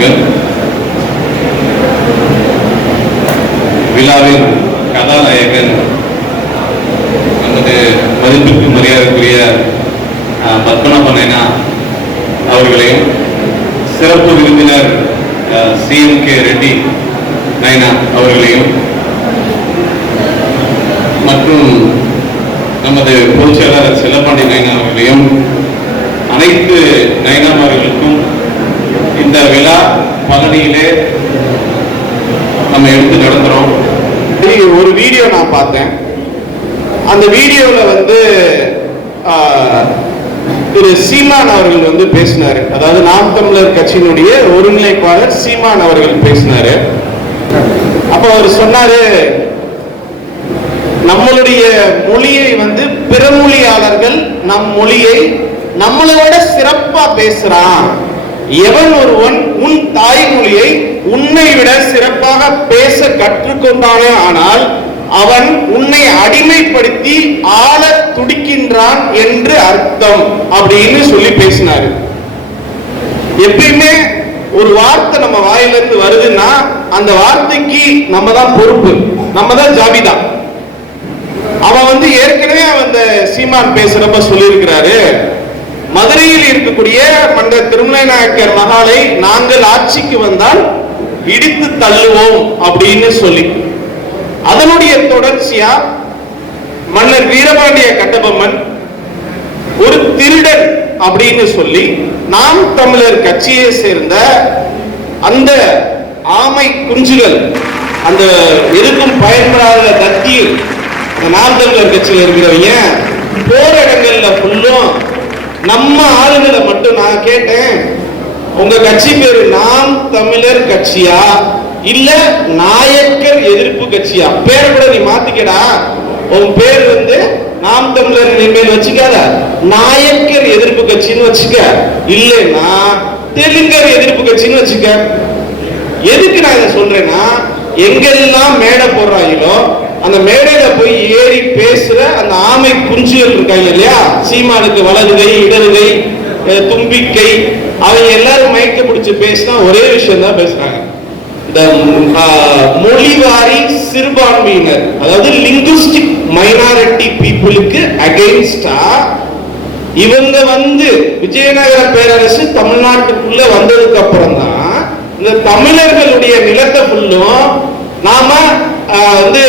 நிகழ்ச்சிகள் விழாவின் கதாநாயகன் நமது மதிப்பிற்கு மரியாதைக்குரிய அஹ், பத்மநாப அவர்களையும் சிறப்பு விருந்தினர் சிஎம் கே ரெட்டி நயனா அவர்களையும் மற்றும் நமது பொதுச் செயலாளர் செல்லப்பாண்டி நயனா அவர்களையும் அனைத்து நயனாமார்களுக்கும் இந்த விழா பகுதியிலே நம்ம எடுத்து நடத்துறோம். ஒரு வீடியோ நான் பார்த்தேன். அந்த வீடியோல வந்து திரு சீமான் அவர்கள் வந்து பேசினாரு. அதாவது நாம் தமிழர் கட்சியினுடைய ஒருங்கிணைப்பாளர் சீமான் அவர்கள் பேசினாரு. அப்ப அவர் சொன்னாரு நம்மளுடைய மொழியை வந்து பிறமொழியாளர்கள் நம் மொழியை நம்மளை விட சிறப்பா பேசுறான். எவன் ஒருவன் உன் தாய்மொழியை உன்னை விட சிறப்பாக பேச கற்றுக்கொண்டானே ஆனால் அவன் உன்னை அடிமைப்படுத்தி ஆள துடிக்கின்றான் என்று அர்த்தம் அப்படின்னு சொல்லி பேசினாரு. எப்பயுமே ஒரு வார்த்தை நம்ம வாயிலிருந்து வருதுன்னா அந்த வார்த்தைக்கு நம்ம தான் பொறுப்பு நம்ம தான் ஜாபிதா. அவன் வந்து ஏற்கனவே அந்த சீமான் பேசுறப்ப சொல்லியிருக்கிறாரு மதுரையில் இருக்கக்கூடிய பண்ட திருமலை நாயக்கர் மகாலை நாங்கள் ஆட்சிக்கு வந்தால் இடித்து தள்ளுவோம் அப்படின்னு சொல்லி. அதனுடைய தொடர்ச்சியா மன்னர் வீரபாண்டிய கட்டபொம்மன் ஒரு திருடன் அப்படின்னு சொல்லி நாம் தமிழர் கட்சியை சேர்ந்த அந்த ஆமை குஞ்சுகள் அந்த எதுக்கும் பயன்படாத தத்தி இந்த நாம் தமிழர் கட்சியில் இருக்கிறவங்க போற இடங்கள்ல ஃபுல்லும் நம்ம ஆளுங்களை மட்டும் நான் கேட்டேன். உங்க கட்சி பேரு நாம் தமிழர் கட்சியா? இல்ல நாயக்கர் எதிர்ப்பு கட்சியா? பேரை கூட நீ மாத்திக்கடா. உன் பேர் வந்து நாம் தமிழர் இனிமேல் வச்சுக்காத. நாயக்கர் எதிர்ப்பு கட்சின்னு வச்சுக்க. இல்லைன்னா தெலுங்கர் எதிர்ப்பு கட்சின்னு வச்சுக்க. எதுக்கு நான் இதை சொல்றேன்னா எங்கெல்லாம் மேடை போடுறாங்களோ அந்த மேடை அந்த ஆமை குஞ்சுகள் இருக்காங்க இல்லையா? சீமானுக்கு வலதுகை இடதுகை தும்பிக்கை அவங்க எல்லாரும் மயக்க பிடிச்சு பேசினா ஒரே விஷயம் தான் பேசுறாங்க. இந்த மொழிவாரி சிறுபான்மையினர் அதாவது லிங்குஸ்டிக் மைனாரிட்டி பீப்புளுக்கு அகெயின்ஸ்டா இவங்க வந்து விஜயநகர பேரரசு தமிழ்நாட்டுக்குள்ள வந்ததுக்கு அப்புறம் தான் இந்த தமிழர்களுடைய நிலத்தை ஃபுல்லும் நாம வந்து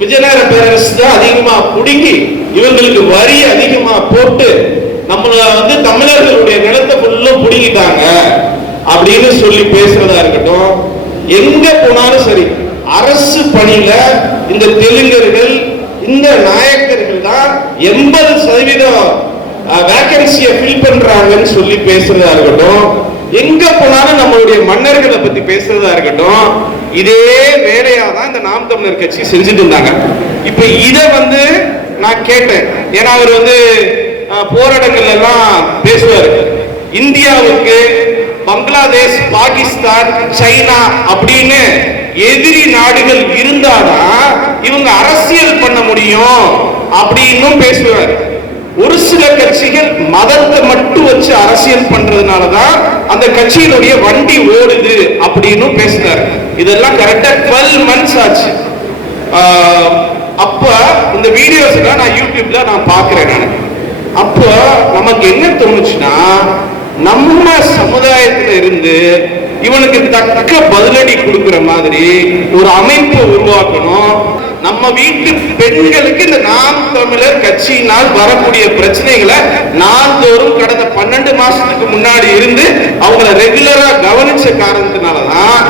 விஜயநகர பேரரசு தான் அதிகமா புடுங்கி இவங்களுக்கு வரி அதிகமா போட்டு நம்மள வந்து தமிழர்களுடைய நிலத்தை ஃபுல்லும் புடுங்கிட்டாங்க அப்படின்னு சொல்லி பேசுறதா இருக்கட்டும். எங்க போனாலும் சரி அரசு பணியில இந்த தெலுங்கர்கள் இந்த நாயக்கர்கள் தான் எண்பது சதவீதம் வேகன்சியை ஃபில் பண்றாங்கன்னு சொல்லி பேசுறதா இருக்கட்டும். எங்க போனாலும் நம்மளுடைய மன்னர்களை பத்தி பேசுறதா இருக்கட்டும். இதே வேலையா தான் இந்த நாம் தமிழர் கட்சி செஞ்சுட்டு இருந்தாங்க. இப்ப இத வந்து நான் கேட்டேன். ஏன்னா அவர் வந்து போராட்டங்கள் போராட்டங்கள்ல எல்லாம் பேசுவார். இந்தியாவுக்கு பங்களாதேஷ் பாகிஸ்தான் சைனா அப்படின்னு எதிரி நாடுகள் இருந்தாதான் இவங்க அரசியல் பண்ண முடியும் அப்படின்னும் பேசுவார். ஒரு சில கட்சிகள் மதத்தை மட்டும் வச்சு அரசியல் பண்றதுனாலதான் அந்த கட்சியினுடைய வண்டி ஓடுது அப்படின்னு பேசினார். இதெல்லாம் கரெக்டா டுவெல் மந்த்ஸ் ஆச்சு. ஆஹ் அப்ப இந்த வீடியோஸ் எல்லாம் நான் யூடியூப்ல நான் பாக்குறேன் நான். அப்போ நமக்கு என்ன தோணுச்சுன்னா நம்ம சமுதாயத்துல இருந்து இவனுக்கு தக்க பதிலடி கொடுக்கிற மாதிரி ஒரு அமைப்பை உருவாக்கணும். நம்ம வீட்டு பெண்களுக்கு இந்த நாம் தமிழர் கட்சியினால் வரக்கூடிய பிரச்சனைகளை நாள்தோறும் கடந்த பன்னெண்டு மாசத்துக்கு முன்னாடி இருந்து அவங்கள ரெகுலரா கவனிச்ச காரணத்தினாலதான்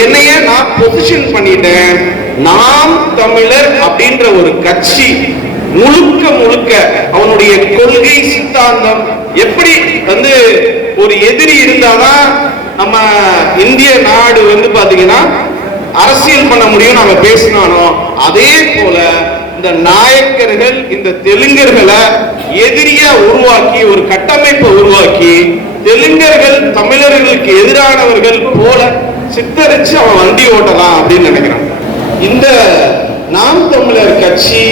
என்னைய நான் பொசிஷன் பண்ணிட்டேன். நாம் தமிழர் அப்படின்ற ஒரு கட்சி முழுக்க முழுக்க அவனுடைய கொள்கை சித்தாந்தம் எப்படி வந்து ஒரு எதிரி இருந்தாதான் நம்ம இந்திய நாடு வந்து பாத்தீங்கன்னா அரசியல் பண்ண முடியும் நம்ம பேசினானோ அதே போல இந்த நாயக்கர்கள் இந்த தெலுங்கர்களை எதிரியா உருவாக்கி ஒரு கட்டமைப்பை உருவாக்கி தெலுங்கர்கள் தமிழர்களுக்கு எதிரானவர்கள் போல சித்தரிச்சு அவன் வண்டி ஓட்டலாம் அப்படின்னு நினைக்கிறான். இந்த நாம் தமிழர் கட்சி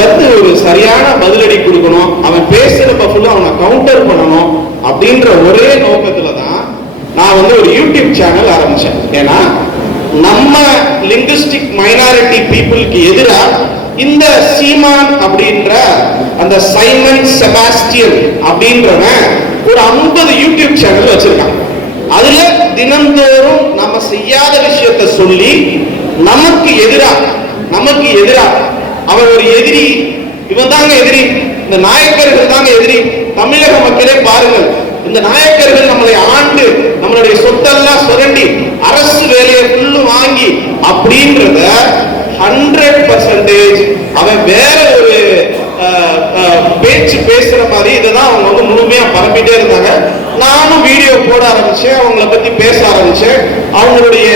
வந்து ஒரு சரியான பதிலடி கொடுக்கணும் அவன் பேசுறப்ப ஃபுல்லா அவனை கவுண்டர் பண்ணணும் அப்படின்ற ஒரே நோக்கத்துல தான் நான் வந்து ஒரு யூடியூப் சேனல் ஆரம்பிச்சேன். ஏன்னா நம்ம லிங்குஸ்டிக் மைனாரிட்டி பீப்புளுக்கு எதிராக இந்த சீமான் அப்படின்ற அந்த சைமன் செபாஸ்டியன் அப்படின்றவன் ஒரு ஐம்பது யூடியூப் சேனல் வச்சிருக்கான். அதுல தினந்தோறும் நம்ம செய்யாத விஷயத்த சொல்லி நமக்கு எதிரா நமக்கு எதிரா அவன் ஒரு எதிரி இவன் தாங்க எதிரி இந்த நாயக்கர்கள் தாங்க எதிரி தமிழக மக்களே பாருங்கள் இந்த நாயக்கர்கள் நம்மளை ஆண்டு நம்மளுடைய சொத்தெல்லாம் சுரண்டி அரசு வேலையை ஃபுல்லு வாங்கி அப்படின்றத ஹண்ட்ரட் பர்சன்டேஜ் அவன் வேற ஒரு பேச்சு பேசுற மாதிரி இதுதான் அவங்க வந்து முழுமையா பரப்பிட்டே இருந்தாங்க. நானும் வீடியோ போட ஆரம்பிச்சேன் அவங்கள பத்தி பேச ஆரம்பிச்சேன். அவங்களுடைய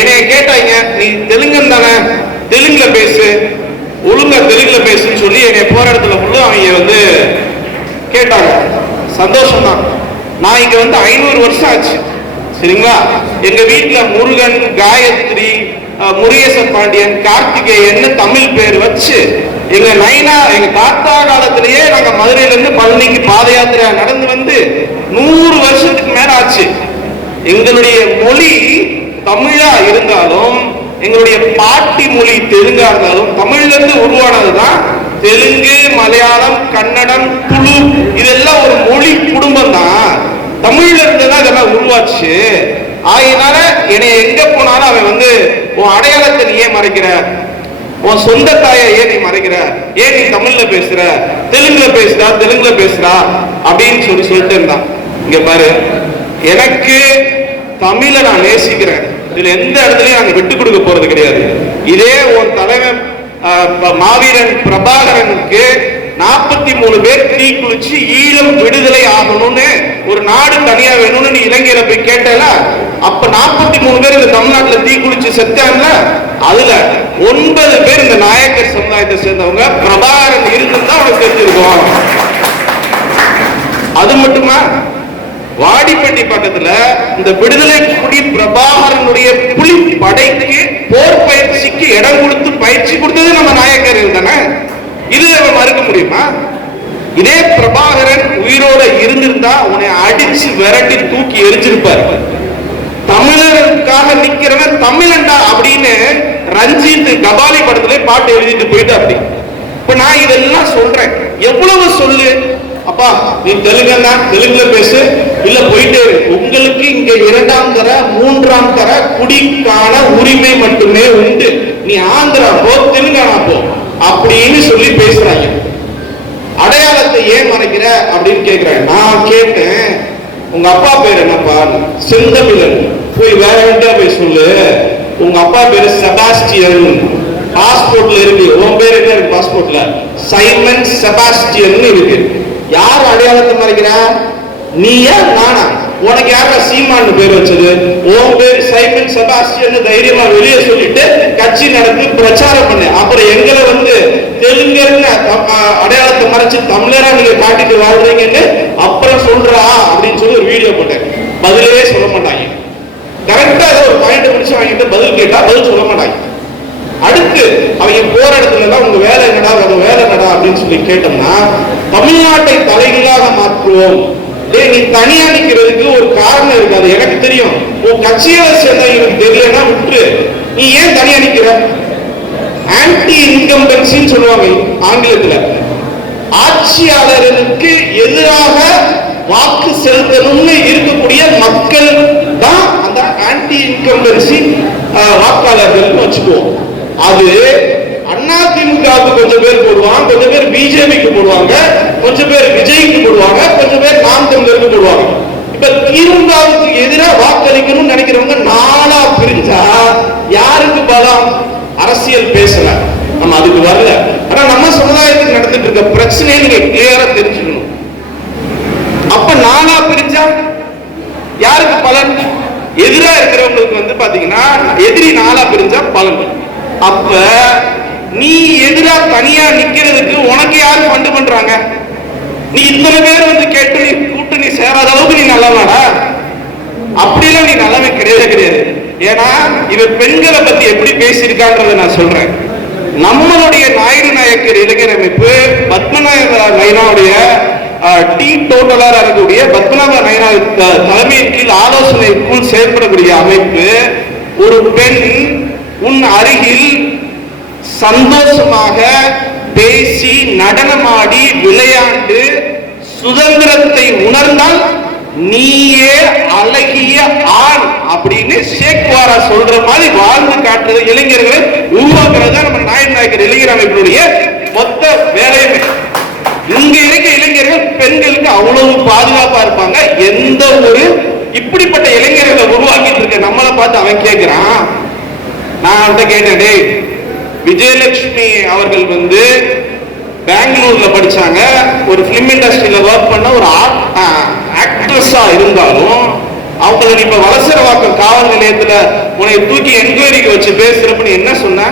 என்னைய கேட்டாங்க நீ தெலுங்கன் தானே? தெலுங்குல பேசு. ஒழுங்கா தெலுங்குல பேசுன்னு சொல்லி என்னை போராட்டத்துல இடத்துல ஃபுல்லு அவங்க வந்து கேட்டாங்க. சந்தோஷம் தான் நான் இங்க வந்து ஐநூறு வருஷம் ஆச்சு. சரிங்களா? எங்க வீட்டுல முருகன் காயத்ரி முருகேசன் முருகேச பாண்டியன் கார்த்திகேயன்னு தமிழ் பேர் வச்சு எங்க நைனா எங்க தாத்தா காலத்திலேயே நாங்க மதுரையில இருந்து பழனிக்கு பாத யாத்திரையா நடந்து வந்து நூறு வருஷத்துக்கு மேல ஆச்சு. எங்களுடைய மொழி தமிழா இருந்தாலும் எங்களுடைய பாட்டி மொழி தெலுங்கா இருந்தாலும் தமிழ்ல இருந்து உருவானதுதான் தெலுங்கு மலையாளம் கன்னடம் துளு இதெல்லாம் ஒரு மொழி குடும்பம் தான் தமிழ்ல இருந்து தான் இதெல்லாம் உருவாச்சு. ஆகினால என்னை எங்க போனாலும் அவன் வந்து உன் அடையாளத்தை நீ ஏன் மறைக்கிற? உன் சொந்த தாயை ஏன் நீ மறைக்கிற? ஏன் நீ தமிழ்ல பேசுற? தெலுங்குல பேசுறா? தெலுங்குல பேசுறா? அப்படின்னு சொல்லி சொல்லிட்டு இருந்தான். இங்க பாரு எனக்கு தமிழை நான் நேசிக்கிறேன். இதுல எந்த இடத்துலயும் நாங்க விட்டு கொடுக்க போறது கிடையாது. இதே உன் தலைவன் மாவீரன் பிரபாகரனுக்கு நாற்பத்தி மூணு பேர் தீ குளிச்சு ஈழம் விடுதலை ஆகணும்னு ஒரு நாடு தனியா வேணும்னு நீ இலங்கையில போய் கேட்டல அப்ப நாற்பத்தி மூணு பேர் இந்த தமிழ்நாட்டுல தீ குளிச்சு செத்தாங்கல்ல? அதுல ஒன்பது பேர் இந்த நாயக்கர் சமுதாயத்தை சேர்ந்தவங்க பிரபாகரன் இருந்திருந்தா அவனுக்கு தெரிஞ்சிருக்கும். அது மட்டுமா? வாடிப்பட்டி பக்கத்துல இந்த விடுதலை புலி பிரபாகரனுடைய புலி படைக்கு போர் பயிற்சிக்கு இடம் கொடுத்து பயிற்சி கொடுத்தது நம்ம நாயக்கர் தானே? இது நம்ம மறுக்க முடியுமா? இதே பிரபாகரன் உயிரோட இருந்திருந்தா உன்னை அடிச்சு விரட்டி தூக்கி எரிஞ்சிருப்பார். தமிழருக்காக நிக்கிறவன் தமிழண்டா அப்படின்னு ரஞ்சித் கபாலி படத்துல பாட்டு எழுதிட்டு போயிட்டு அப்படி. இப்ப நான் இதெல்லாம் சொல்றேன். எவ்வளவு சொல்லு? அப்பா நீ தெலுங்கண்ணா தெலுங்குல பேசு. இல்ல போயிட்டே உங்களுக்கு இங்க இரண்டாம் தர மூன்றாம் தர குடிக்கான உரிமை மட்டுமே உண்டு. நீ ஆந்திரா போ தெலுங்கானா போ. அப்படின்னு சொல்லி பேசுறாங்க. அடையாளத்தை ஏன் மறைக்கிற அப்படின்னு கேக்குறேன் நான் கேட்டேன் உங்க அப்பா பேர் என்னப்பா? செந்தமிழன். போய் வேற வேண்டாம் போய் சொல்லு. உங்க அப்பா பேரு செபாஸ்டியன். பாஸ்போர்ட்ல இருக்கு. உன் பேர் என்ன இருக்கு பாஸ்போர்ட்ல? சைமன் செபாஸ்டியன் இருக்கு. யார் அடையாளத்தை மறைக்கிறா? நீயா நானா? உனக்கு யாரா சீமான்னு பேர் வச்சது? உன் பேர் சைமன் செபாஸ்டியன் தைரியமா வெளியே சொல்லிட்டு கட்சி நடத்தி பிரச்சாரம் பண்ணு. அப்புறம் எங்களை வந்து தெலுங்கர்னு அடையாளத்தை மறைச்சு தமிழரா நீங்க காட்டிட்டு வாழ்றீங்கன்னு அப்புறம் சொல்றா அப்படின்னு சொல்லி ஒரு வீடியோ போட்டேன். பதிலே சொல்ல மாட்டாங்க. கரெக்டா ஏதோ ஒரு பாயிண்ட் முடிச்சு வாங்கிட்டு பதில் கேட்டா பதில் சொல்ல மாட்டாங்க. அடுத்து அவங்க போற இடத்துல எல்லாம் உங்க வேலை என்னடா உங்க வேலை என்னடா அப்படின்னு சொல்லி கேட்டோம்னா தமிழ்நாட்டை தலைகளாக மாற்றுவோம். டேய் நீ தனியா நிக்கிறதுக்கு ஒரு காரணம் இருக்காது எனக்கு தெரியும். உன் செய்தான் இவனுக்கு தெரியலன்னா விட்டுரு. நீ ஏன் தனியா நிக்கிற? ஆன்டி இன்கம்பன்சின்னு சொல்லுவாங்க ஆங்கிலத்துல. ஆட்சியாளருக்கு எதிராக வாக்கு செலுத்தணும்னு இருக்கக்கூடிய மக்கள் தான் அந்த ஆன்டி இன்கம்பன்சி வாக்காளர்கள் வச்சுக்குவோம். அது அதிமுகவுக்கு கொஞ்சம் பேர் போடுவாங்க கொஞ்சம் பேர் பிஜேபிக்கு போடுவாங்க கொஞ்சம் பேர் விஜய்க்கு போடுவாங்க கொஞ்சம் பேர் நாம் தமிழருக்கு போடுவாங்க. இப்ப திமுகவுக்கு எதிராக வாக்களிக்கணும்னு நினைக்கிறவங்க நாளா பிரிஞ்சா யாருக்கு பலம்? அரசியல் பேசல. நம்ம அதுக்கு வரல. ஆனா நம்ம சமுதாயத்துக்கு நடந்துட்டு இருக்க பிரச்சனையை நீங்க கிளியரா தெரிஞ்சுக்கணும். அப்ப நாளா பிரிஞ்சா யாருக்கு பலன்? எதிரா இருக்கிறவங்களுக்கு வந்து பாத்தீங்கன்னா எதிரி நாளா பிரிஞ்சா பலன். அப்ப நீ எதிரா தனியா நிக்கிறதுக்கு உனக்கு யார் ஃபண்டு பண்றாங்க? நீ இத்தனை பேர் வந்து கேட்டு நீ கூட்டு நீ சேராத அளவுக்கு நீ நல்லவாடா அப்படிலாம் நீ நல்லவன் கிடையவே கிடையாது. ஏன்னா இவன் பெண்களை பத்தி எப்படி பேசியிருக்கான்றதை நான் சொல்றேன். நம்மளுடைய நாயுடு நாயக்கர் இளைஞர் அமைப்பு பத்மநாயக நயனாவுடைய டி டோட்டலர் இருக்கக்கூடிய பத்மநாப நயனா த- தலைமையின் கீழ் ஆலோசனைக்குள் செயல்படக்கூடிய அமைப்பு ஒரு பெண் உன் அருகில் சந்தோஷமாக பேசி நடனமாடி விளையாண்டு சுதந்திரத்தை உணர்ந்தால் நீயே அழகிய ஆண் அப்படின்னு ஷேக்வாரா சொல்ற மாதிரி வாழ்ந்து காட்டுறது இளைஞர்களை உருவாக்குறது நம்ம நாயன் நாயக்கர் இளைஞர் அமைப்பினுடைய மொத்த வேலையுமே. இங்க இருக்க இளைஞர்கள் பெண்களுக்கு அவ்வளவு பாதுகாப்பா இருப்பாங்க. எந்த ஒரு இப்படிப்பட்ட இளைஞர்களை உருவாக்கிட்டு இருக்க நம்மளை பார்த்து அவன் கேட்கிறான் நான் அவன்கிட்ட கேட்டேன் டேய் விஜயலட்சுமி அவர்கள் வந்து பெங்களூர்ல படிச்சாங்க. ஒரு பிலிம் இண்டஸ்ட்ரியில ஒர்க் பண்ண ஒரு ஆக்ட்ரஸா இருந்தாலும் அவங்கள நீ இப்ப வலசரவாக்கம் காவல் நிலையத்துல உன்னை தூக்கி என்கொயரிக்கு வச்சு பேசுறப்பன்னு என்ன சொன்ன?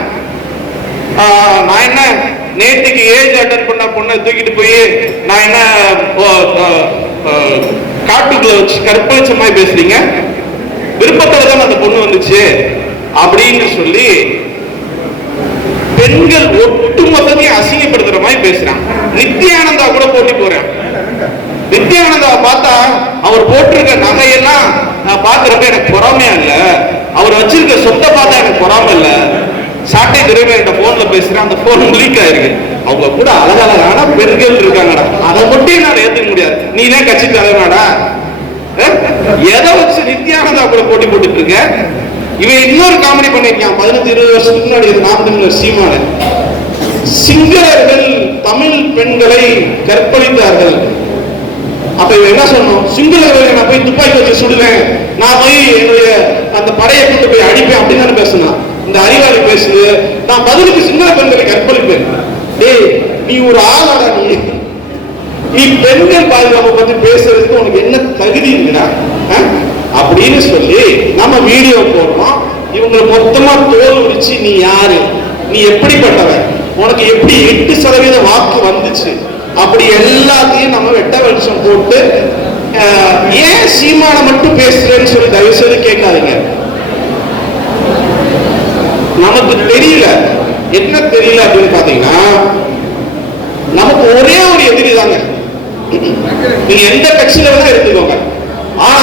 நான் என்ன நேற்றுக்கு ஏஜ் அட்டன் பண்ண பொண்ணை தூக்கிட்டு போய் நான் என்ன காட்டுக்குள்ள வச்சு கற்பழிச்ச மாதிரி பேசுறீங்க? விருப்பத்தோட தான் அந்த பொண்ணு வந்துச்சு? அப்படின்னு சொல்லி பெண்கள் ஒட்டுமொத்தத்தையும் அசிங்கப்படுத்துற மாதிரி பேசுறான். நித்யானந்தா கூட போட்டி போறேன். நித்யானந்தாவை பார்த்தா அவர் போட்டிருக்க நகையெல்லாம் நான் பாக்குறப்ப எனக்கு பொறாமையா இல்ல. அவர் வச்சிருக்க சொத்தை பார்த்தா எனக்கு பொறாம இல்ல. சாட்டை துறைமை என்கிட்ட போன்ல பேசுறேன். அந்த போன் லீக் ஆயிருக்கு. அவங்க கூட அழகழகான பெண்கள் இருக்காங்கடா. அதை மட்டும் என்னால ஏத்துக்க முடியாது. நீ தான் கட்சி தலைவனாடா எதை வச்சு நித்யானந்தா கூட போட்டி போட்டுட்டு இருக்க? இவன் இன்னொரு காமெடி பண்ணிருக்கான். பதினஞ்சு இருபது வருஷத்துக்கு முன்னாடி இது சீமான சிங்களர்கள் தமிழ் பெண்களை கற்பழித்தார்கள். அப்ப இவன் என்ன சொன்னோம் சிங்களர்களை நான் போய் துப்பாக்கி வச்சு சுடுவேன். நான் போய் என்னுடைய அந்த படையை கொண்டு போய் அடிப்பேன் அப்படின்னு தானே பேசினான். இந்த அறிவாளி பேசுது. நான் பதிலுக்கு சிங்கள பெண்களை கற்பழிப்பேன். டேய் நீ ஒரு ஆளாடா நீ. நீ பெண்கள் பாதுகாப்பை பத்தி பேசுறதுக்கு உனக்கு என்ன தகுதி இருக்குடா? அப்படின்னு சொல்லி நம்ம வீடியோ போடுறோம். இவங்களை மொத்தமா தோல் உரிச்சு நீ யாரு? நீ எப்படிப்பட்டவன் உனக்கு எப்படி எட்டு சதவீத வாக்கு வந்துச்சு? அப்படி எல்லாத்தையும் நம்ம வெட்ட வெளிச்சம் போட்டு அஹ், ஏன் சீமான மட்டும் பேசுறேன்னு சொல்லி தயவு செய்து கேட்காதீங்க. நமக்கு தெரியல. என்ன தெரியல அப்படின்னு பாத்தீங்கன்னா நமக்கு ஒரே ஒரு எதிரி தாங்க. நீங்க எந்த கட்சியில வேணா எடுத்துக்கோங்க. ஆனா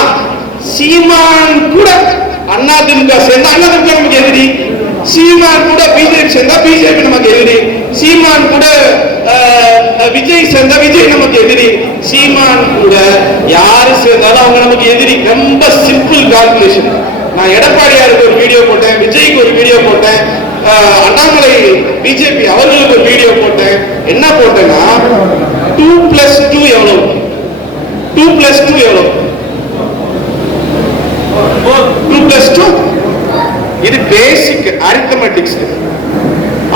சீமான் கூட அண்ணா திமுக சேர்ந்தா அண்ணா திமுக நமக்கு எதிரி. சீமான் கூட பிஜேபி சேர்ந்தா பிஜேபி நமக்கு எதிரி. சீமான் கூட விஜய் சேர்ந்தா விஜய் நமக்கு எதிரி. சீமான் கூட யாரு சேர்ந்தாலும் அவங்க நமக்கு எதிரி. ரொம்ப சிம்பிள் கால்குலேஷன் நான் எடப்பாடியாருக்கு ஒரு வீடியோ போட்டேன் விஜய்க்கு ஒரு வீடியோ போட்டேன் அண்ணாமலை பிஜேபி அவர்களுக்கு ஒரு வீடியோ போட்டேன். என்ன போட்டேன்னா டூ பிளஸ் டூ எவ்வளவு? டூ பிளஸ் டூ எவ்வளவு? டூ பிளஸ் டூ இது பேசிக் அரித்தமெட்டிக்ஸ்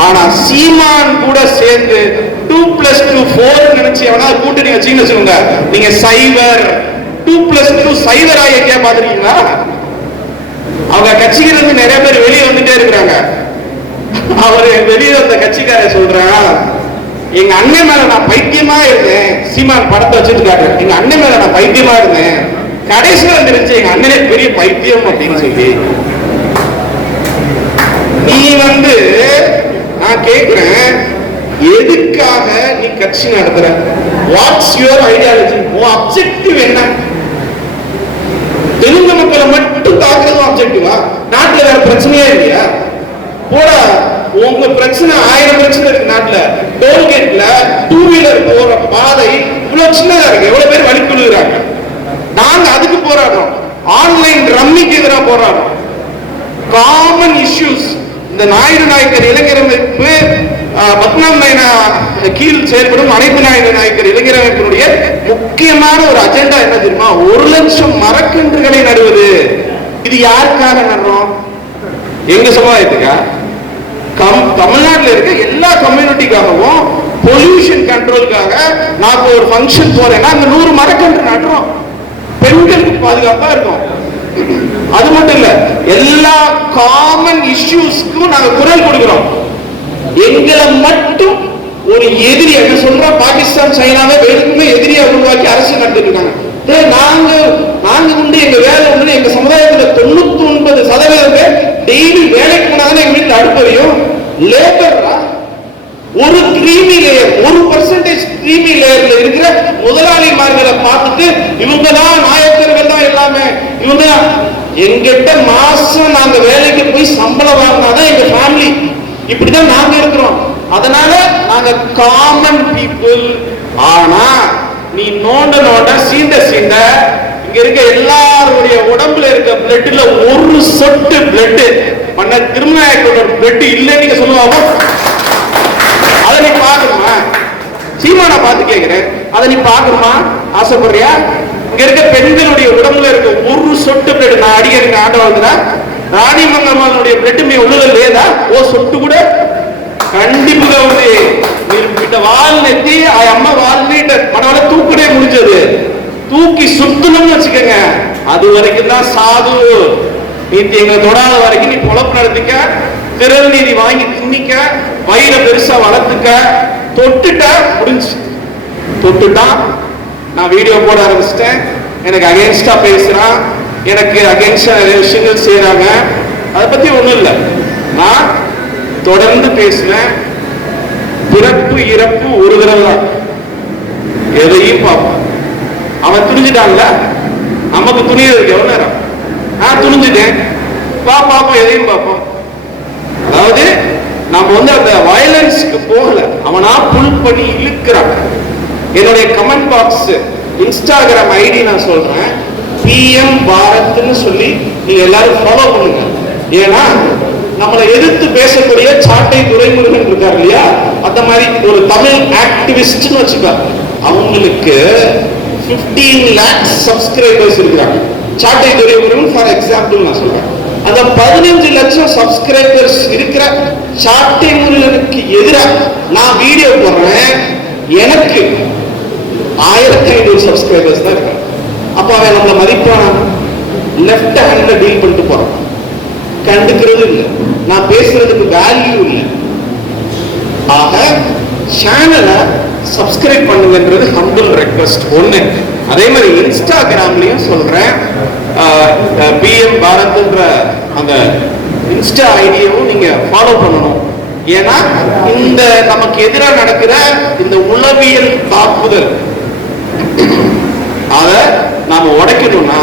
ஆனா சீமான் கூட சேர்ந்து டூ பிளஸ் டூ ஃபோர் நினைச்சு எவனா கூட்டணி வச்சீங்கன்னு வச்சுக்கோங்க. நீங்க சைவர் டூ பிளஸ் டூ சைவர் ஆகிய பாத்துருக்கீங்களா அவங்க கட்சியில இருந்து நிறைய பேர் வெளியே வந்துட்டே இருக்கிறாங்க. அவரு வெளியே வந்த கட்சிக்காரர் சொல்றான் எங்க அண்ணன் மேல நான் பைத்தியமா இருந்தேன். சீமான் படத்தை வச்சுட்டு எங்க அண்ணன் மேல நான் பைத்தியமா இருந்தேன். கடைசியில் தெரிஞ்சு எங்க அண்ணனே பெரிய பைத்தியம் அப்படின்னு சொல்லி. நீ வந்து நான் கேட்கிறேன் எதுக்காக நீ கட்சி நடத்துற? வாட்ஸ் யுவர் ஐடியாலஜி உன் அப்செக்டிவ் என்ன? தெலுங்கு மக்களை மட்டும் தாக்குறதும் அப்செக்டிவா நாட்டுல வேற பிரச்சனையே இல்லையா? போட உங்க பிரச்சனை ஆயிரம் பிரச்சனை இருக்கு நாட்டுல. டோல்கேட்ல டூ வீலர் போற பாதை இவ்வளவு சின்னதா இருக்கு. எவ்வளவு பேர் வழி கொள்ளுகிறாங்க நாங்க அதுக்கு போராடுறோம். ஆன்லைன் ரம்மிக்கு எதிராக போராடுறோம். காமன் இஷ்யூஸ் இந்த நாயுடு நாயக்கர் இளைஞர் அமைப்பு பத்மநாப நாயனா கீழ் செயல்படும் அனைத்து நாயுடு நாயக்கர் இளைஞர் அமைப்பினுடைய முக்கியமான ஒரு அஜெண்டா என்ன தெரியுமா? ஒரு லட்சம் மரக்கன்றுகளை நடுவது. இது யாருக்காக நடுறோம்? எங்க சமுதாயத்துக்கா? கம் தமிழ்நாட்டில் இருக்க எல்லா கம்யூனிட்டிக்காகவும் பொல்யூஷன் கண்ட்ரோலுக்காக நான் இப்போ ஒரு ஃபங்க்ஷன் போறேன்னா அங்க நூறு மரக்கன்று நடுறோம். பெண்களுக்கு பாதுகாப்பா இருக்கும் அது மட்டும் இல்ல எல்லா காமன் இஷ்யூஸ்க்கும் நாங்க குரல் கொடுக்கிறோம். எங்களை மட்டும் ஒரு எதிரி என்ன சொல்ற பாகிஸ்தான் சைனாவை வெறுமே எதிரியா உருவாக்கி அரசு நடத்திட்டு இருக்காங்க. நாங்க நாங்க உண்டு எங்க வேலை உண்டு எங்க சமுதாயத்துல தொண்ணூத்தி ஒன்பது சதவீதம் பேர் டெய்லி வேலைக்கு போனாதானே எங்க வீட்டுல அடுப்பறையும். லேபர் ஒரு கிரீமி லேயர் ஒரு பர்சன்டேஜ் லேயர்ல இருக்கிற முதலாளிமார்களை பார்த்துட்டு இவங்க தான் நாயக்கர்கள் தான் எல்லாமே. இவங்க எங்கிட்ட மாசம் நாங்க வேலைக்கு போய் சம்பளம் வாங்கினாதான் எங்க ஃபேமிலி இப்படிதான் நாங்க இருக்கிறோம். அதனால நாங்க காமன் பீப்புள் ஆனா நீ நோண்ட நோண்ட சீண்ட சீண்ட இங்க இருக்க எல்லாருடைய உடம்புல இருக்க பிளட்ல ஒரு சொட்டு பிளட் பண்ண திருநாயக்கோட பிளட் இல்லைன்னு நீங்க சொல்லுவாங்க. அதை நீ பாக்கணும் சீமானை பார்த்து கேக்குறேன் அதை நீ பாக்கணுமா ஆசைப்படுறியா இங்க இருக்க பெண்களுடைய உடம்புல இருக்க ஒரு சொட்டு பிளட் நான் அடிக்கடி ஆட்ட வந்துடா ராணி மங்கம்மாளுடைய பிளட் మీ ఒళ్ళులో లేదా ఓ సొట్టు కూడా கண்டிப்பா ఉంది మీరు ఇట్ట వాళ్ళని ఎత్తి ఆ అమ్మ వాళ్ళని ఇట్ట మన వల్ల తూక్కుడే முடிஞ்சது தூக்கி சுத்தணும்னு வச்சுக்கோங்க அது வரைக்கும் தான் சாது நீ எங்களை தொடாத வரைக்கும் நீ பொழப்பு நடத்திக்க திரள் நீதி வாங்கி தின்னிக்க வயிறை பெருசா வளர்த்துக்க தொட்டுட்டேன் முடிஞ்சு தொட்டுட்டான் நான் வீடியோ போட ஆரம்பிச்சிட்டேன். எனக்கு அகேன்ஸ்டா பேசுறான். எனக்கு அகேன்ஸ்டா நிறைய விஷயங்கள் செய்யறாங்க அதை பத்தி ஒண்ணும் இல்லை. நான் தொடர்ந்து பேசுவேன். பிறப்பு இறப்பு ஒரு தடவை தான். எதையும் பார்ப்பான். அவன் துணிஞ்சிட்டான்ல? நமக்கு துணியதுக்கு எவ்வளவு நேரம்? நான் துணிஞ்சிட்டேன். வா பார்ப்போம் எதையும் பார்ப்போம். அதாவது நம்ம வந்து அந்த வயலன்ஸ்க்கு போகல. அவனா புல் பண்ணி இழுக்கிறான். என்னுடைய கமெண்ட் பாக்ஸ் இன்ஸ்டாகிராம் ஐடி நான் சொல்றேன். பிஎம் பாரத்னு சொல்லி நீங்க எல்லாரும் ஃபாலோ பண்ணுங்க. ஏன்னா நம்மளை எதிர்த்து பேசக்கூடிய சாட்டை துறைமுருகன் இருக்கார் இல்லையா? அந்த மாதிரி ஒரு தமிழ் ஆக்டிவிஸ்ட்னு வச்சுக்க அவங்களுக்கு 15 லேக்ஸ் சப்ஸ்கிரைபர்ஸ் இருக்கிறாங்க. சாட்டை துறைமுருகன் ஃபார் எக்ஸாம்பிள் நான் சொல்றேன். அந்த பதினஞ்சு லட்சம் சப்ஸ்கிரைபர்ஸ் இருக்கிற சாட்டை முருகனுக்கு எதிராக நான் வீடியோ போடுறேன். எனக்கு ஆயிரத்தி ஐநூறு சப்ஸ்கிரைபர்ஸ் தான் இருக்காங்க. அப்போ அவன் நம்மளை மதிப்பான? லெஃப்ட் ஹேண்ட்ல டீல் பண்ணிட்டு போறான். கண்டுக்கிறது இல்லை. நான் பேசுறதுக்கு வேல்யூ இல்லை. ஆக சேனலை சப்ஸ்கிரைப் பண்ணுங்கன்றது ஹம்பிள் ரெக்வஸ்ட் ஒன்று அதே மாதிரி இன்ஸ்டாகிராம்லையும் சொல்கிறேன் பிஎம் பாரத்ன்ற ஐடியாவும் நீங்க ஃபாலோ பண்ணணும். ஏன்னா இந்த நமக்கு எதிராக நடக்கிற இந்த உளவியல் தாக்குதல் அதை நாம உடைக்கணும்னா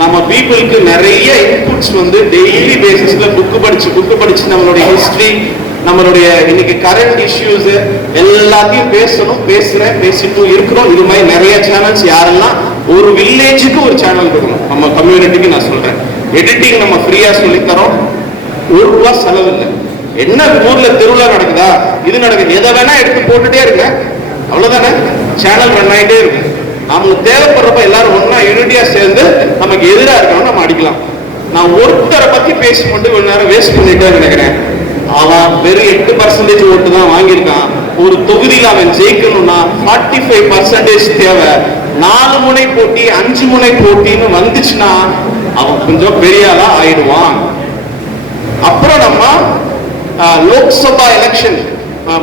நம்ம பீப்புளுக்கு நிறைய இன்புட்ஸ் வந்து டெய்லி பேசிஸ்ல புக்கு படிச்சு புக்கு படிச்சு நம்மளுடைய ஹிஸ்டரி நம்மளுடைய இன்னைக்கு கரண்ட் இஷ்யூஸ் எல்லாத்தையும் பேசணும் பேசுறேன் பேசிட்டு இருக்கிறோம். இது மாதிரி நிறைய சேனல்ஸ் யாரெல்லாம் ஒரு வில்லேஜுக்கு ஒரு சேனல் இருக்கணும் நம்ம கம்யூனிட்டிக்கு நான் சொல்றேன். எடிட்டிங் நம்ம ஃப்ரீயா சொல்லித்தரோம். ஒரு ரூபா செலவு இல்லை. என்ன ஊர்ல திருவிழா நடக்குதா? இது நடக்குது எதை வேணா எடுத்து போட்டுட்டே இருங்க. அவ்வளவுதானே? சேனல் ரன் ஆகிட்டே இருக்கும். நமக்கு தேவைப்படுறப்ப எல்லாரும் ஒன்னா யூனிட்டியா சேர்ந்து நமக்கு எதிரா இருக்கணும் நம்ம அடிக்கலாம். நான் ஒருத்தரை பத்தி பேசி மட்டும் கொஞ்ச நேரம் வேஸ்ட் பண்ணிட்டே நினைக்கிறேன். அவன் வெறும் எட்டு பர்சன்டேஜ் ஓட்டு தான் வாங்கியிருக்கான். ஒரு தொகுதியில் அவன் ஜெயிக்கணும்னா ஃபார்ட்டி ஃபைவ் பர்சன்டேஜ் தேவை. நாலு முனை போட்டி அஞ்சு முனை போட்டின்னு வந்துச்சுன்னா அவன் கொஞ்சம் பெரிய ஆயிடுவான். அப்புறம் நம்ம லோக்சபா எலெக்ஷன்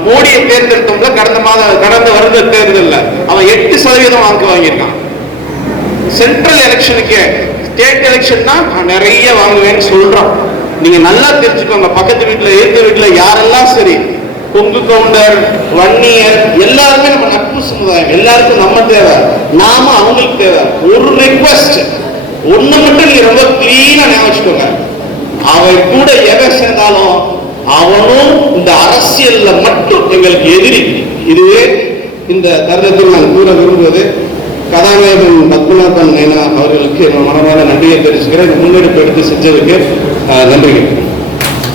மோடியை தேர்ந்தெடுத்தோம்ல கடந்த மாத கடந்த வருட தேர்தலில் அவன் எட்டு சதவீதம் வாக்கு வாங்கியிருக்கான். சென்ட்ரல் எலெக்ஷனுக்கு ஸ்டேட் எலெக்ஷன்னா நான் நிறைய வாங்குவேன்னு சொல்றான். நீங்க நல்லா தெரிஞ்சுக்கோங்க. பக்கத்து வீட்டுல ஏத்த வீட்டுல யாரெல்லாம் சரி கொங்கு கவுண்டர் வன்னியர் எல்லாருமே நம்ம நட்பு சமுதாயம் எல்லாருக்கும் நம்ம தேவை. நாம அவங்களுக்கு தேவை. ஒரு ரெக்வஸ்ட் ஒண்ணு மட்டும் நீங்க ரொம்ப கிளீனா ஞாபகம் வச்சுக்கோங்க. அவன் கூட எவன் சேர்ந்தாலும் அவனும் இந்த அரசியல்ல மட்டும் எங்களுக்கு எதிரி. இதுவே இந்த தருணத்தில் நான் கூற விரும்புவது கதாநாயகன் பத்மநாபன் நேனா அவர்களுக்கு என்னோட மனமான நன்றியை தெரிவிச்சுக்கிறேன். இந்த முன்னெடுப்பு எடுத்து செஞ்சதுக்கு அஹ், நன்றிகள்.